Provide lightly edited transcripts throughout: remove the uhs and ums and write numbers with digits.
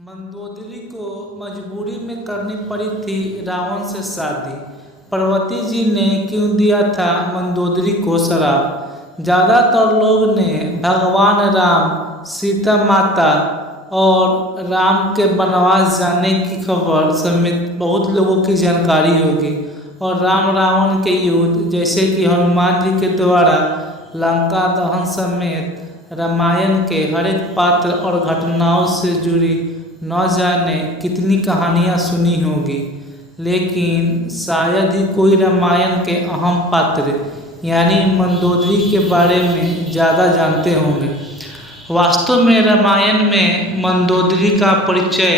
मंदोदरी को मजबूरी में करनी पड़ी थी रावण से शादी। पार्वती जी ने क्यों दिया था मंदोदरी को श्राप? ज़्यादातर लोग ने भगवान राम, सीता माता और राम के वनवास जाने की खबर समेत बहुत लोगों की जानकारी होगी। और राम रावण के युद्ध, जैसे कि हनुमान जी के द्वारा लंका दहन समेत रामायण के हर एक पात्र और घटनाओं से जुड़ी न जाने कितनी कहानियाँ सुनी होगी, लेकिन शायद ही कोई रामायण के अहम पात्र यानी मंदोदरी के बारे में ज़्यादा जानते होंगे। वास्तव में रामायण में मंदोदरी का परिचय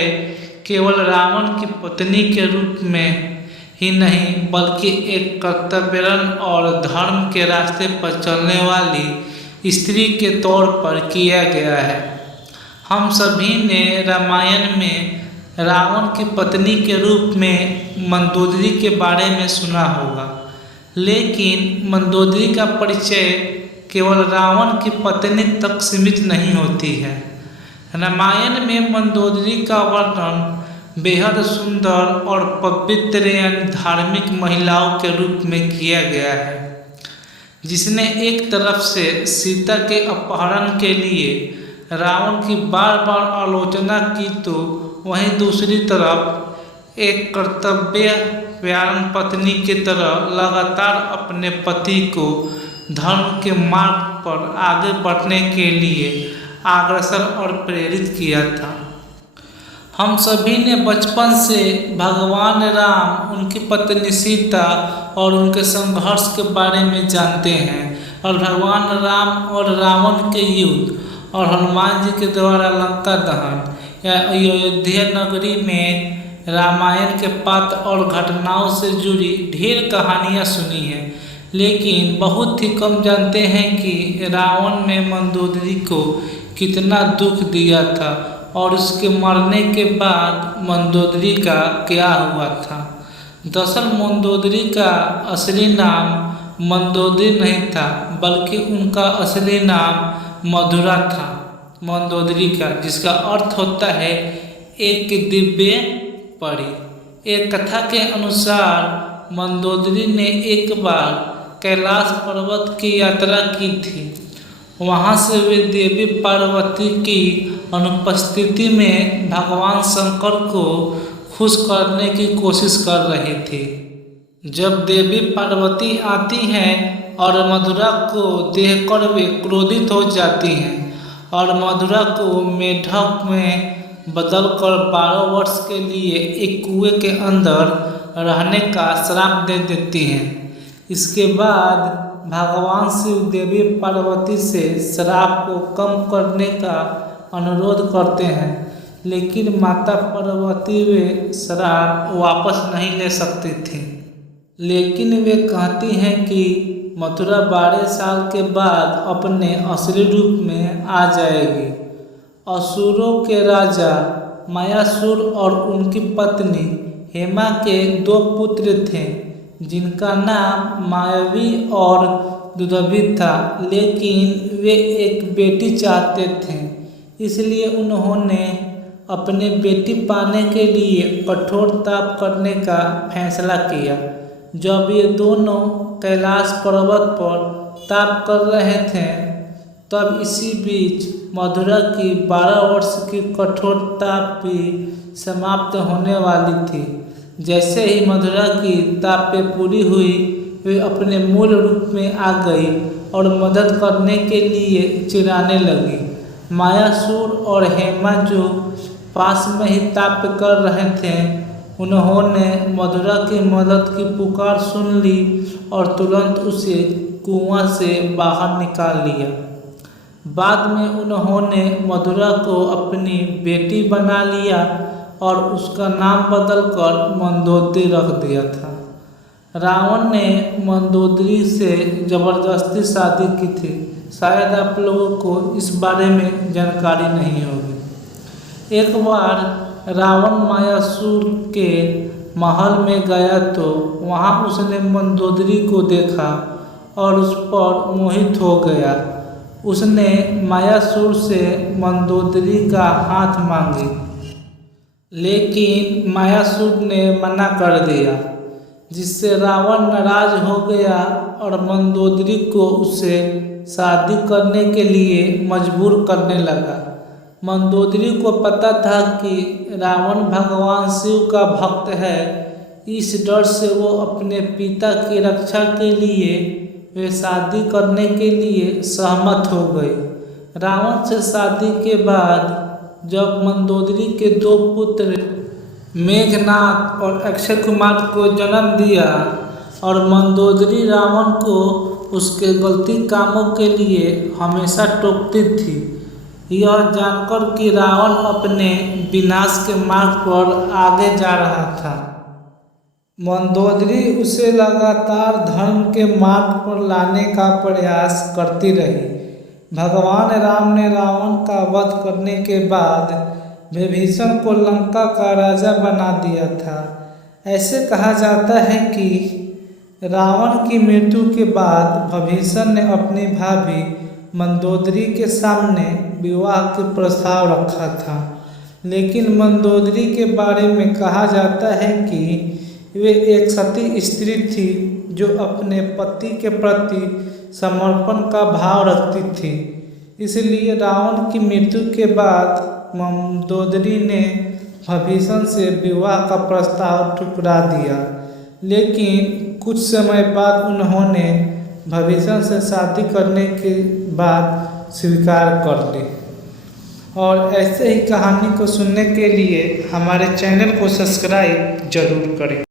केवल रावण की पत्नी के रूप में ही नहीं, बल्कि एक कर्तव्यपरायण और धर्म के रास्ते पर चलने वाली स्त्री के तौर पर किया गया है। हम सभी ने रामायण में रावण की पत्नी के रूप में मंदोदरी के बारे में सुना होगा, लेकिन मंदोदरी का परिचय केवल रावण की पत्नी तक सीमित नहीं होती है। रामायण में मंदोदरी का वर्णन बेहद सुंदर और पवित्र यानी धार्मिक महिलाओं के रूप में किया गया है, जिसने एक तरफ से सीता के अपहरण के लिए रावण की बार बार आलोचना की, तो वहीं दूसरी तरफ एक कर्तव्यपरायण पत्नी की तरह लगातार अपने पति को धर्म के मार्ग पर आगे बढ़ने के लिए अग्रसर और प्रेरित किया था। हम सभी ने बचपन से भगवान राम, उनकी पत्नी सीता और उनके संघर्ष के बारे में जानते हैं, और भगवान राम और रावण के युद्ध और हनुमान जी के द्वारा लंका दहन या अयोध्या नगरी में रामायण के पात्र और घटनाओं से जुड़ी ढेर कहानियाँ सुनी हैं, लेकिन बहुत ही कम जानते हैं कि रावण ने मंदोदरी को कितना दुख दिया था और उसके मरने के बाद मंदोदरी का क्या हुआ था। दरअसल मंदोदरी का असली नाम मंदोदरी नहीं था, बल्कि उनका असली नाम मधुरा था। मंदोदरी का जिसका अर्थ होता है एक दिव्य परी। एक कथा के अनुसार मंदोदरी ने एक बार कैलाश पर्वत की यात्रा की थी। वहाँ से वे देवी पार्वती की अनुपस्थिति में भगवान शंकर को खुश करने की कोशिश कर रही थी। जब देवी पार्वती आती हैं और मधुरा को देखकर वे क्रोधित हो जाती हैं और मधुरा को मेढक में बदलकर 12 वर्ष के लिए एक कुएं के अंदर रहने का श्राप दे देती हैं। इसके बाद भगवान शिव देवी पार्वती से श्राप को कम करने का अनुरोध करते हैं, लेकिन माता पार्वती वे श्राप वापस नहीं ले सकती थी। लेकिन वे कहती हैं कि मथुरा 12 साल के बाद अपने असली रूप में आ जाएगी। असुरों के राजा मायासुर और उनकी पत्नी हेमा के 2 पुत्र थे, जिनका नाम मायावी और दुर्दभी था, लेकिन वे एक बेटी चाहते थे। इसलिए उन्होंने अपने बेटी पाने के लिए कठोर तप करने का फैसला किया। जब ये दोनों कैलाश पर्वत पर तप कर रहे थे, तब इसी बीच मधुरा की 12 वर्ष की कठोर तप भी समाप्त होने वाली थी। जैसे ही मधुरा की तप पूरी हुई, वे अपने मूल रूप में आ गई और मदद करने के लिए चिल्लाने लगी। मायासुर और हेमा जो पास में ही तप कर रहे थे, उन्होंने मधुरा की मदद की पुकार सुन ली और तुरंत उसे कुआं से बाहर निकाल लिया। बाद में उन्होंने मधुरा को अपनी बेटी बना लिया और उसका नाम बदलकर मंदोदरी रख दिया था। रावण ने मंदोदरी से जबरदस्ती शादी की थी। शायद आप लोगों को इस बारे में जानकारी नहीं होगी। एक बार रावण मायासुर के महल में गया तो वहाँ उसने मंदोदरी को देखा और उस पर मोहित हो गया। उसने मायासुर से मंदोदरी का हाथ मांगी। लेकिन मायासुर ने मना कर दिया, जिससे रावण नाराज हो गया और मंदोदरी को उससे शादी करने के लिए मजबूर करने लगा। मंदोदरी को पता था कि रावण भगवान शिव का भक्त है, इस डर से वो अपने पिता की रक्षा के लिए वे शादी करने के लिए सहमत हो गई। रावण से शादी के बाद जब मंदोदरी के दो पुत्र मेघनाद और अक्षय कुमार को जन्म दिया और मंदोदरी रावण को उसके गलती कामों के लिए हमेशा टोकती थी, यह जानकर कि रावण अपने विनाश के मार्ग पर आगे जा रहा था। मंदोदरी उसे लगातार धर्म के मार्ग पर लाने का प्रयास करती रही। भगवान राम ने रावण का वध करने के बाद विभीषण को लंका का राजा बना दिया था। ऐसे कहा जाता है कि रावण की मृत्यु के बाद विभीषण ने अपनी भाभी मंदोदरी के सामने विवाह के प्रस्ताव रखा था, लेकिन मंदोदरी के बारे में कहा जाता है कि वे एक सती स्त्री थी जो अपने पति के प्रति समर्पण का भाव रखती थी। इसलिए रावण की मृत्यु के बाद मंदोदरी ने विभीषण से विवाह का प्रस्ताव ठुकरा दिया, लेकिन कुछ समय बाद उन्होंने विभीषण से शादी करने के बाद स्वीकार कर ली। और ऐसे ही कहानी को सुनने के लिए हमारे चैनल को सब्सक्राइब जरूर करें।